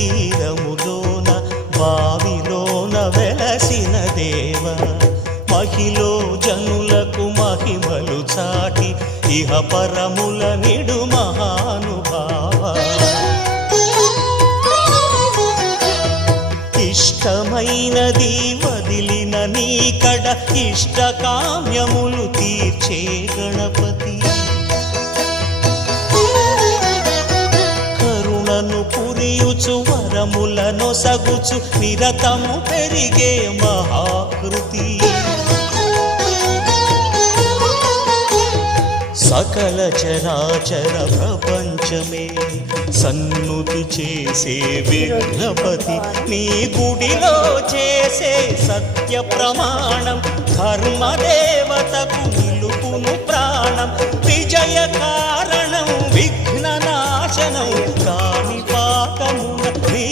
తీరములోన బావిలోన వెలసిన దేవ మహిలో జనులకు మహిమలు చాటి ఇహ పరముల నిడు మహానుభావ ఇష్టమైనది వదిలిన నీకడ ఇష్టకామ్యములు తీర్చే గణపతి కరుణను పురియుచు వరములను సగుచు నిరతము పెరిగే మహాకృతి సకల చరాచర ప్రపంచమే సన్నుతి చేసే విఘ్నపతి నీ గుడిలో చేసే సత్య ప్రమాణం ధర్మదేవతకు నిలుపును ప్రాణం విజయ కారణం విఘ్న నాశనం కాణిపాకమున నీ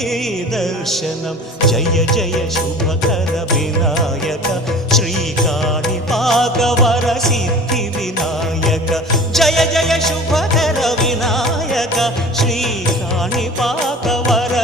దర్శనం జయ జయ శుభకర వినాయక శ్రీ కాణిపాక వర సిద్ధి వినాయక జయ జయ శుభకర వినాయక శ్రీ కాణిపాక వర